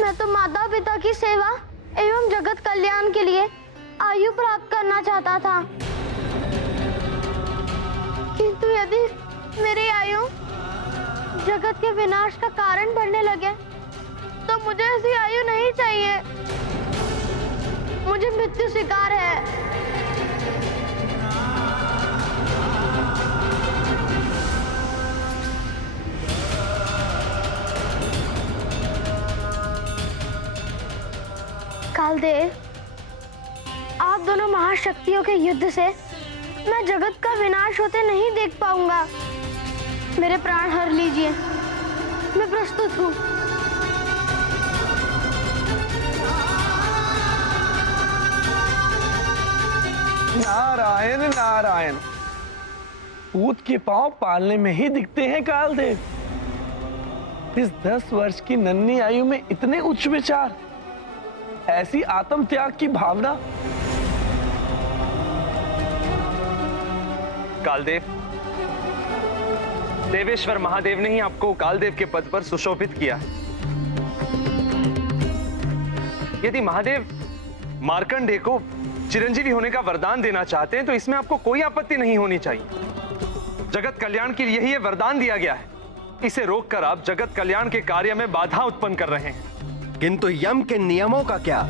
मैं तो माता पिता की सेवा एवं जगत कल्याण के लिए आयु प्राप्त करना चाहता था, किंतु यदि मेरी आयु जगत के विनाश का कारण बनने लगे तो मुझे ऐसी आयु नहीं चाहिए। मुझे मृत्यु स्वीकार है। कालदेव, आप दोनों महाशक्तियों के युद्ध से मैं जगत का विनाश होते नहीं देख पाऊंगा। मेरे प्राण हर लीजिए, मैं प्रस्तुत हूँ। नारायण नारायण, पूत के पांव पालने में ही दिखते हैं कालदेव। इस 10 वर्ष की नन्ही आयु में इतने उच्च विचार, ऐसी आत्म त्याग की भावना। कालदेव, देवेश्वर महादेव ने ही आपको कालदेव के पद पर सुशोभित किया है। यदि महादेव मार्कंडेय को चिरंजीवी होने का वरदान देना चाहते हैं तो इसमें आपको कोई आपत्ति नहीं होनी चाहिए। जगत कल्याण के लिए ही यह वरदान दिया गया है। इसे रोककर आप जगत कल्याण के कार्य में बाधा उत्पन्न कर रहे हैं। किंतु यम के नियमों का क्या?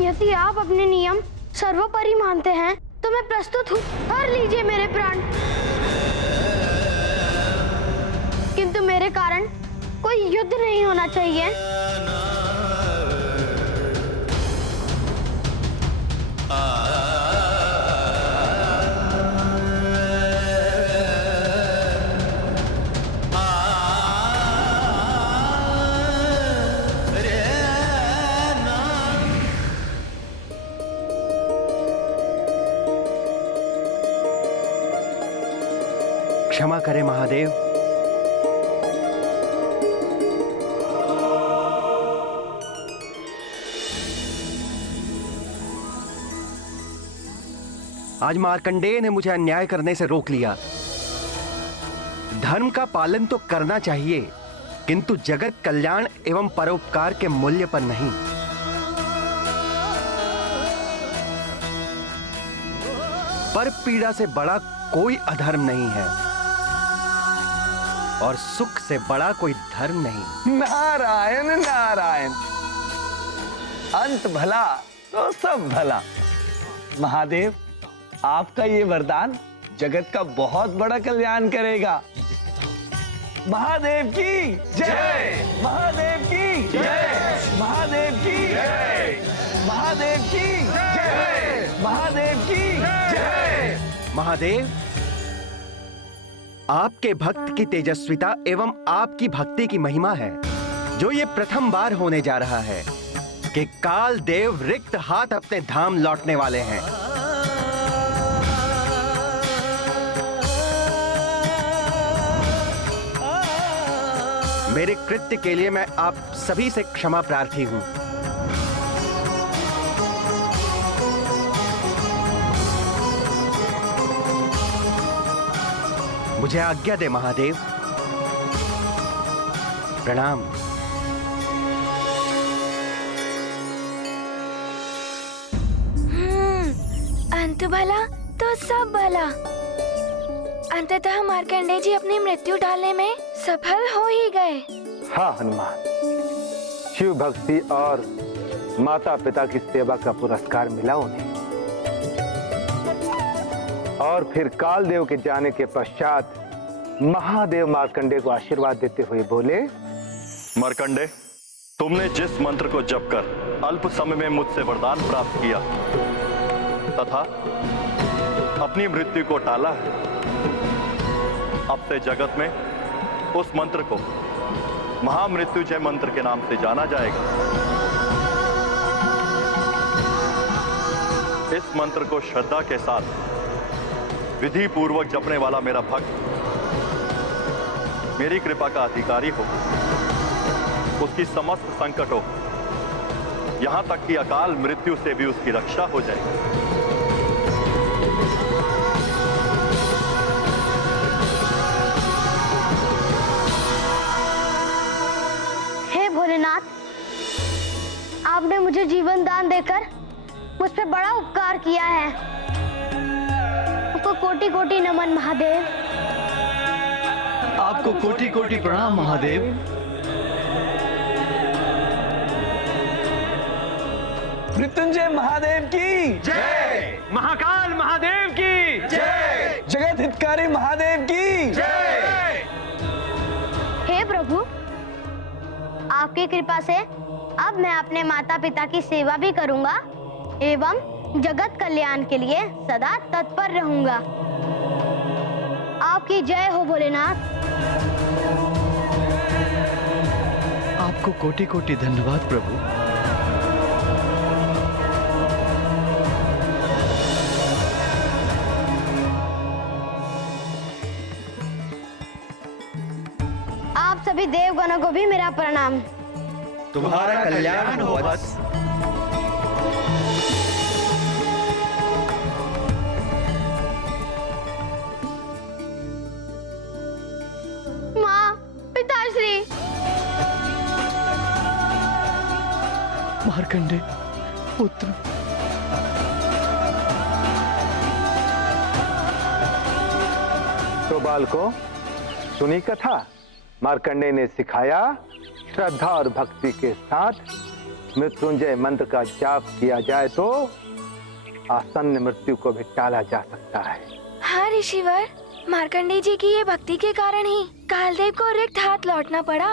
यदि आप अपने नियम सर्वोपरि मानते हैं तो मैं प्रस्तुत हूँ। हर लीजिए मेरे प्राण। किंतु मेरे कारण कोई युद्ध नहीं होना चाहिए। क्षमा करें महादेव। आज मार्कंडेय ने मुझे अन्याय करने से रोक लिया। धर्म का पालन तो करना चाहिए, किंतु जगत कल्याण एवं परोपकार के मूल्य पर नहीं। पर पीड़ा से बड़ा कोई अधर्म नहीं है और सुख से बड़ा कोई धर्म नहीं। नारायण नारायण, अंत भला तो सब भला। महादेव, आपका ये वरदान जगत का बहुत बड़ा कल्याण करेगा। महादेव की जय, महादेव की जय, महादेव की जय, महादेव की जय, महादेव की जय। महादेव, आपके भक्त की तेजस्विता एवं आपकी भक्ति की महिमा है जो ये प्रथम बार होने जा रहा है कि काल देव रिक्त हाथ अपने धाम लौटने वाले हैं। मेरे कृत्य के लिए मैं आप सभी से क्षमा प्रार्थी हूं। मुझे आज्ञा दे महादेव। प्रणाम। अंत भला तो सब भला। अंततः मार्कंडेय जी अपनी मृत्यु टालने में सफल हो ही गए। हाँ हनुमान, शिव भक्ति और माता पिता की सेवा का पुरस्कार मिला उन्हें। और फिर कालदेव के जाने के पश्चात महादेव मार्कंडेय को आशीर्वाद देते हुए बोले, मार्कंडेय, तुमने जिस मंत्र को जप कर अल्प समय में मुझसे वरदान प्राप्त किया तथा अपनी मृत्यु को टाला है, अब से जगत में उस मंत्र को महामृत्युंजय मंत्र के नाम से जाना जाएगा। इस मंत्र को श्रद्धा के साथ विधि पूर्वक जपने वाला मेरा भक्त मेरी कृपा का अधिकारी हो, उसकी समस्त संकटों, यहां तक कि अकाल मृत्यु से भी उसकी रक्षा हो जाएगी। हे भोले भोलेनाथ, आपने मुझे जीवन दान देकर मुझ पे बड़ा उपकार किया है। आपको कोटि कोटि नमन महादेव। आपको कोटि कोटि प्रणाम महादेव। मृत्युंजय महादेव की जय। महाकाल महादेव की जय। जगत हितकारी महादेव की जय। हे प्रभु, आपकी कृपा से अब मैं अपने माता पिता की सेवा भी करूंगा एवं जगत कल्याण के लिए सदा तत्पर रहूंगा। आपकी जय हो भोलेनाथ। आपको कोटि कोटि धन्यवाद प्रभु। आप सभी देवगणों को भी मेरा प्रणाम। तुम्हारा कल्याण हो बस। माँ, पिताश्री। मार्कंडे पुत्र, तो बालकों, सुनी कथा। मार्कंडे ने सिखाया श्रद्धा और भक्ति के साथ मृत्युंजय मंत्र का जाप किया जाए तो आसन्न मृत्यु को भी टाला जा सकता है। हाँ ऋषिवर, मार्कंडे जी की ये भक्ति के कारण ही कालदेव को रिक्त हाथ लौटना पड़ा।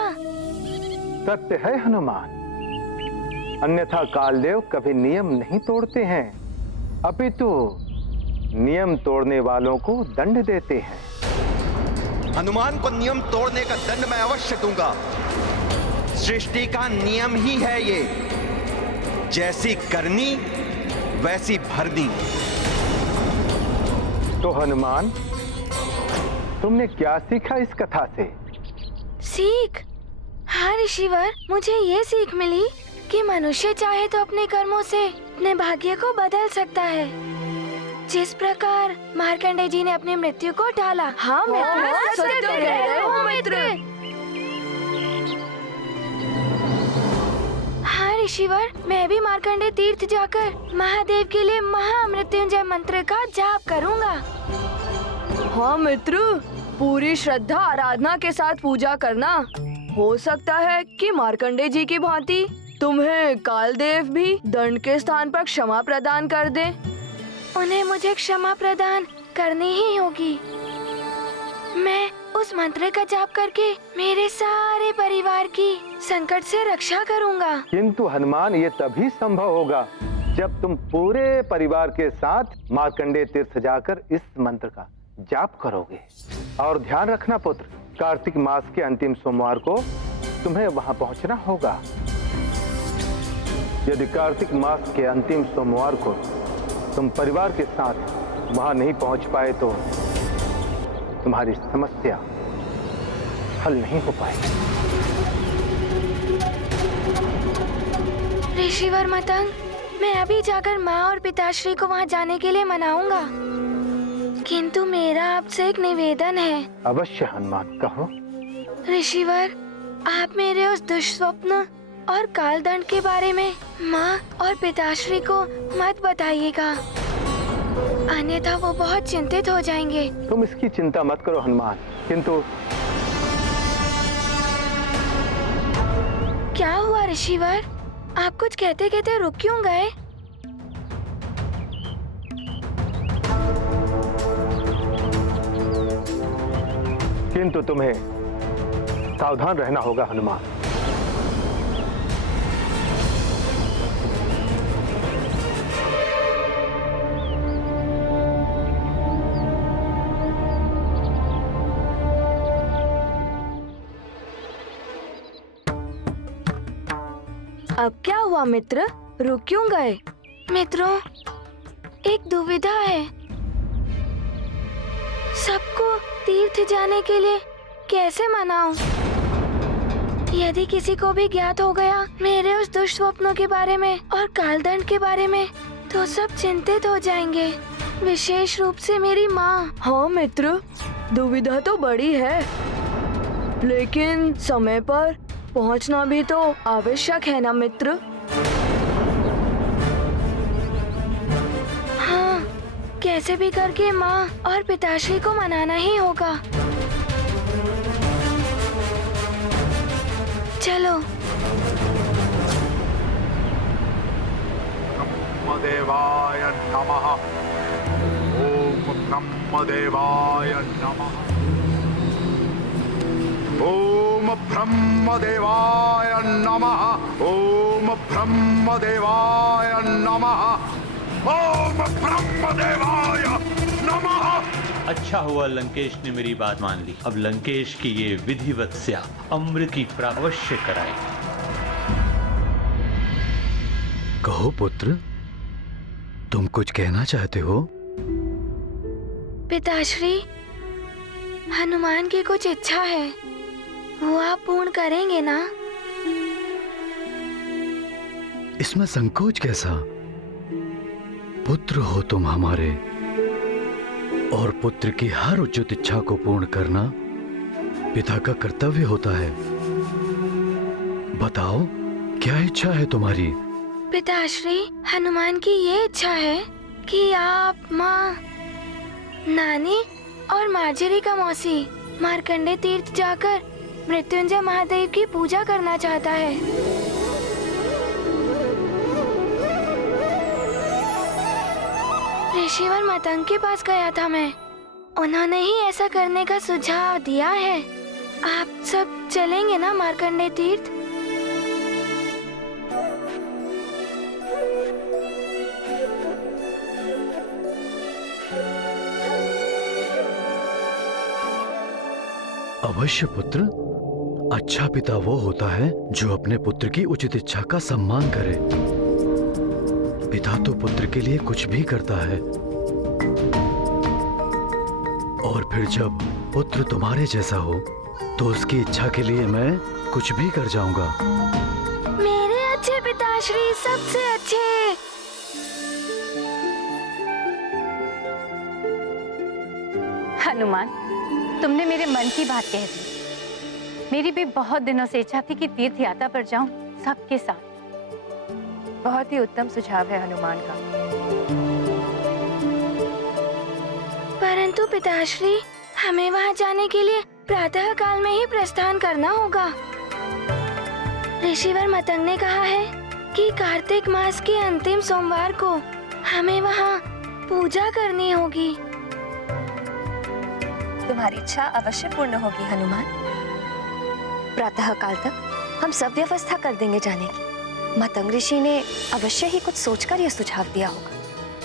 सत्य है हनुमान, अन्यथा कालदेव कभी नियम नहीं तोड़ते हैं, अपितु नियम तोड़ने वालों को दंड देते हैं। हनुमान को नियम तोड़ने का दंड मैं अवश्य दूंगा। सृष्टि का नियम ही है ये, जैसी करनी वैसी भरनी। तो हनुमान, तुमने क्या सीखा इस कथा से? सीख? हाँ ऋषिवर, मुझे ये सीख मिली कि मनुष्य चाहे तो अपने कर्मों से अपने भाग्य को बदल सकता है। जिस प्रकार मार्कंडे जी ने अपनी मृत्यु को टाला। हाँ मित्र, सत्य कह रहे हो मित्र। हाँ ऋषिवर, मैं भी मार्कंडे तीर्थ जाकर महादेव के लिए महामृत्युंजय मंत्र का जाप करूंगा। हाँ मित्र, पूरी श्रद्धा आराधना के साथ पूजा करना। हो सकता है कि मार्कंडे जी की भांति तुम्हें कालदेव भी दंड के स्थान पर क्षमा प्रदान कर दे। उन्हें मुझे क्षमा प्रदान करनी ही होगी। मैं उस मंत्र का जाप करके मेरे सारे परिवार की संकट से रक्षा करूंगा। किंतु हनुमान, ये तभी संभव होगा जब तुम पूरे परिवार के साथ मार्कंडे तीर्थ जाकर इस मंत्र का जाप करोगे। और ध्यान रखना पुत्र, कार्तिक मास के अंतिम सोमवार को तुम्हें वहां पहुंचना होगा। यदि कार्तिक मास के अंतिम सोमवार को तुम परिवार के साथ वहां नहीं पहुंच पाए तो तुम्हारी समस्या हल नहीं हो पाएगी। ऋषिवर मतंग, मैं अभी जाकर माँ और पिताश्री को वहाँ जाने के लिए मनाऊंगा। किंतु मेरा आपसे एक निवेदन है। अवश्य हनुमान, कहो। ऋषिवर, आप मेरे उस दुष्स्वप्न और कालदंड के बारे में माँ और पिताश्री को मत बताइएगा, अन्यथा वो बहुत चिंतित हो जाएंगे। तुम इसकी चिंता मत करो हनुमान, किंतु क्या हुआ ऋषिवर? आप कुछ कहते कहते रुक क्यों गए? किंतु तुम्हें सावधान रहना होगा हनुमान। अब क्या हुआ मित्र, रुक क्यों गए? मित्रों, एक दुविधा है। सबको तीर्थ जाने के लिए कैसे मनाऊं? यदि किसी को भी ज्ञात हो गया मेरे उस दुष्स्वप्नों के बारे में और कालदंड के बारे में, तो सब चिंतित हो जाएंगे, विशेष रूप से मेरी माँ। हाँ मित्र, दुविधा तो बड़ी है, लेकिन समय पर पहुंचना भी तो आवश्यक है ना मित्र। हाँ, कैसे भी करके माँ और पिताश्री को मनाना ही होगा। चलो। ब्रह्मदेवाय नमः। ओम ब्रह्मदेवाय नमः। ओम ब्रह्मदेवाय नमः। ओम ब्रह्मदेवाय नमः। ओम ब्रह्मदेवाय नमः। अच्छा हुआ लंकेश ने मेरी बात मान ली। अब लंकेश की ये विधिवत से अमृत की प्राप्ति अवश्य कराए। कहो पुत्र, तुम कुछ कहना चाहते हो? पिताश्री, हनुमान की कुछ इच्छा है, वो आप पूर्ण करेंगे ना? इसमें संकोच कैसा? पुत्र हो तुम हमारे, और पुत्र की हर उचित इच्छा को पूर्ण करना पिता का कर्तव्य होता है। बताओ, क्या इच्छा है तुम्हारी? पिताश्री, हनुमान की ये इच्छा है कि आप माँ, नानी और मार्जरी का मौसी मार्कंडे तीर्थ जाकर मृत्युंजय महादेव की पूजा करना चाहता है। ऋषिवर मतंग के पास गया था मैं, उन्होंने ही ऐसा करने का सुझाव दिया है। आप सब चलेंगे ना मार्कंडे तीर्थ? अवश्य पुत्र। अच्छा पिता वो होता है जो अपने पुत्र की उचित इच्छा का सम्मान करे। पिता तो पुत्र के लिए कुछ भी करता है, और फिर जब पुत्र तुम्हारे जैसा हो तो उसकी इच्छा के लिए मैं कुछ भी कर जाऊंगा। मेरे अच्छे पिताश्री, सबसे अच्छे। हनुमान, तुमने मेरे मन की बात कह दी। मेरी भी बहुत दिनों से इच्छा थी कि तीर्थ यात्रा पर जाऊं सबके साथ। बहुत ही उत्तम सुझाव है हनुमान का। परंतु पिताश्री, हमें वहां जाने के लिए प्रातः काल में ही प्रस्थान करना होगा। ऋषिवर मतंग ने कहा है कि कार्तिक मास के अंतिम सोमवार को हमें वहां पूजा करनी होगी। तुम्हारी इच्छा अवश्य पूर्ण होगी हनुमान। प्रातः काल तक हम सब व्यवस्था कर देंगे जाने की। मतंग ऋषि ने अवश्य ही कुछ सोचकर यह सुझाव दिया होगा।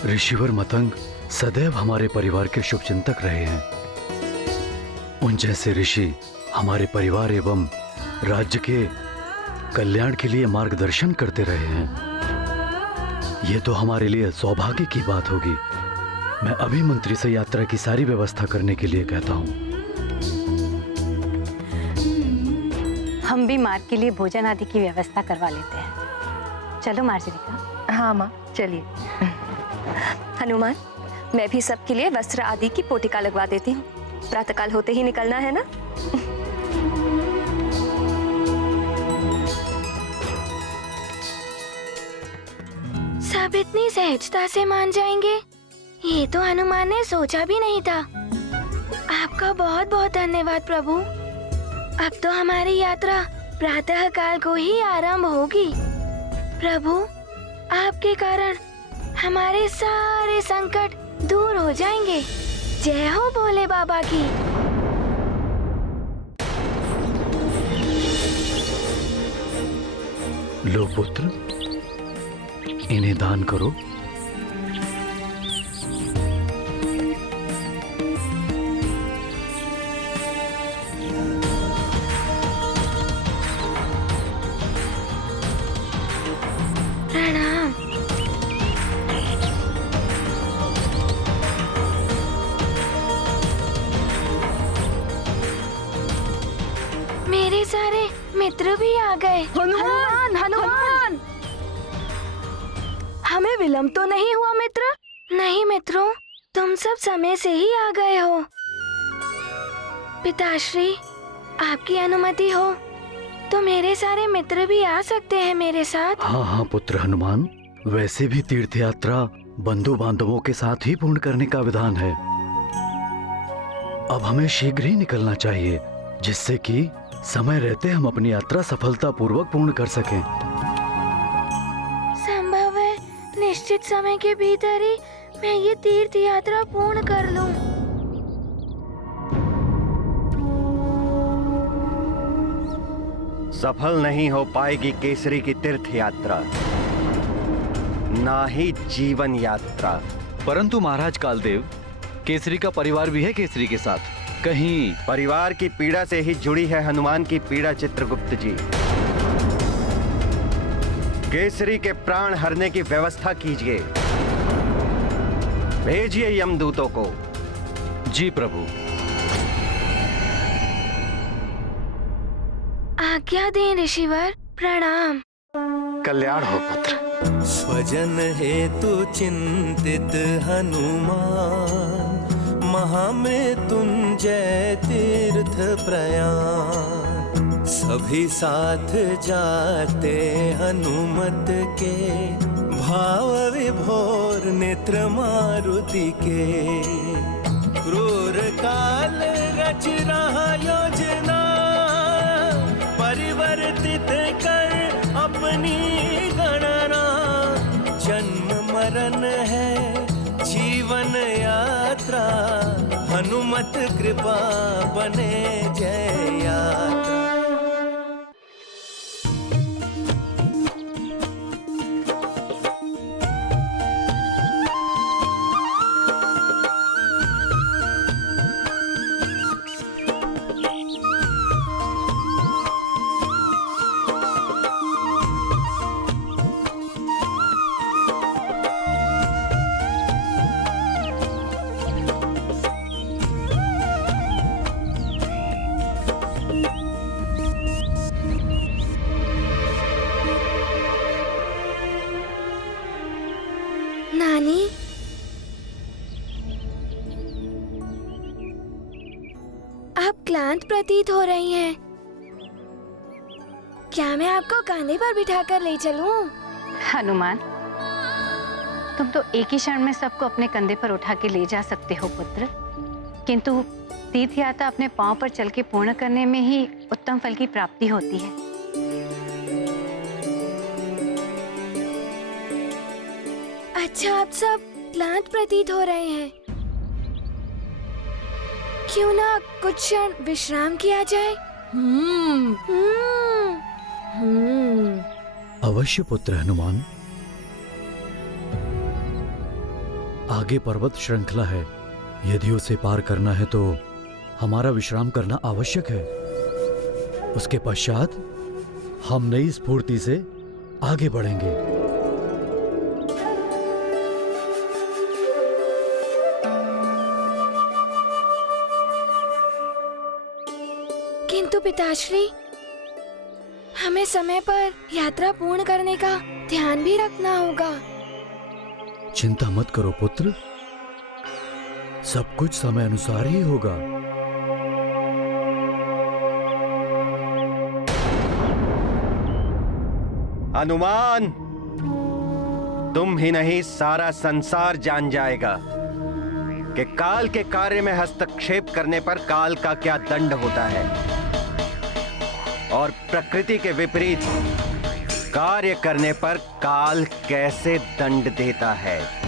ऋषिवर मतंग सदैव हमारे परिवार के शुभचिंतक रहे हैं। उन जैसे ऋषि हमारे परिवार एवं राज्य के कल्याण के लिए मार्गदर्शन करते रहे हैं। ये तो हमारे लिए सौभाग्य की बात होगी। मैं अभी मंत्री से यात्रा की सारी व्यवस्था करने के लिए कहता हूँ। हम भी मार्ग के लिए भोजन आदि की व्यवस्था करवा लेते हैं। चलो मार्जरी। हाँ माँ, चलिए। हनुमान, मैं भी सबके लिए वस्त्र आदि की पोटिका लगवा देती हूँ। प्रातःकाल होते ही निकलना है ना? सब इतनी सहजता से मान जाएंगे, ये तो हनुमान ने सोचा भी नहीं था। आपका बहुत बहुत धन्यवाद प्रभु। अब तो हमारी यात्रा प्रातः काल को ही आरंभ होगी। प्रभु, आपके कारण हमारे सारे संकट दूर हो जाएंगे। जय हो भोले बाबा की। लो पुत्र, इन्हें दान करो। प्रणाम। मेरे सारे मित्र भी आ गए। हनुमान, हनुमान, हमें विलंब तो नहीं हुआ मित्र? नहीं मित्रों, तुम सब समय से ही आ गए हो। पिताश्री, आपकी अनुमति हो तो मेरे सारे मित्र भी आ सकते हैं मेरे साथ। हाँ हाँ पुत्र हनुमान, वैसे भी तीर्थ यात्रा बंधु बांधवों के साथ ही पूर्ण करने का विधान है। अब हमें शीघ्र ही निकलना चाहिए, जिससे कि समय रहते हम अपनी यात्रा सफलतापूर्वक पूर्ण कर सकें। संभव है निश्चित समय के भीतर ही मैं ये तीर्थ यात्रा पूर्ण कर लूं। सफल नहीं हो पाएगी केसरी की तीर्थ यात्रा, ना ही जीवन यात्रा। परंतु महाराज कालदेव, केसरी का परिवार भी है केसरी के साथ, कहीं परिवार की पीड़ा से ही जुड़ी है हनुमान की पीड़ा चित्रगुप्त जी। केसरी के प्राण हरने की व्यवस्था कीजिए, भेजिए यमदूतों को। जी प्रभु। आज्ञा दें ऋषिवर, प्रणाम। कल्याण हो पुत्र। स्वजन हेतु चिंतित हनुमान, महामृत्युंजय तीर्थ प्रयाण। सभी साथ जाते हनुमत के, भाव विभोर नेत्र मारुति के। क्रूर काल रच रहा योजना, परिवर्तित कर अपनी गणना। जन्म मरण है जीवन यात्रा, हनुमत कृपा बने जय यात्रा। नानी, आप क्लांत प्रतीत हो रही हैं। क्या मैं आपको कंधे पर बिठाकर ले चलूं? हनुमान, तुम तो एक ही क्षण में सबको अपने कंधे पर उठा के ले जा सकते हो पुत्र, किंतु तीर्थ यात्रा अपने पांव पर चल के पूर्ण करने में ही उत्तम फल की प्राप्ति होती है। अच्छा, आप सब क्लांत प्रतीत हो रहे हैं। क्यों ना कुछ क्षण विश्राम किया जाए? अवश्य पुत्र हनुमान। आगे पर्वत श्रृंखला है, यदि उसे पार करना है तो हमारा विश्राम करना आवश्यक है। उसके पश्चात हम नई स्फूर्ति से आगे बढ़ेंगे। किंतु पिताश्री, हमें समय पर यात्रा पूर्ण करने का ध्यान भी रखना होगा। चिंता मत करो पुत्र, सब कुछ समय अनुसार ही होगा। हनुमान, तुम ही नहीं सारा संसार जान जाएगा कि काल के कार्य में हस्तक्षेप करने पर काल का क्या दंड होता है, और प्रकृति के विपरीत कार्य करने पर काल कैसे दंड देता है।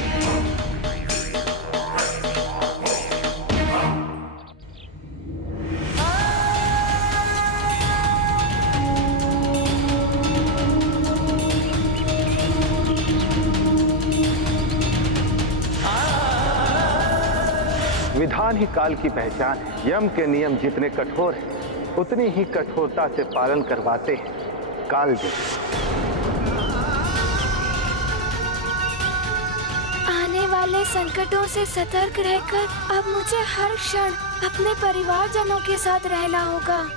विधान ही काल की पहचान है। यम के नियम जितने कठोर हैं, उतनी ही कठोरता से पालन करवाते हैं काल जी। आने वाले संकटों से सतर्क रहकर अब मुझे हर क्षण अपने परिवारजनों के साथ रहना होगा।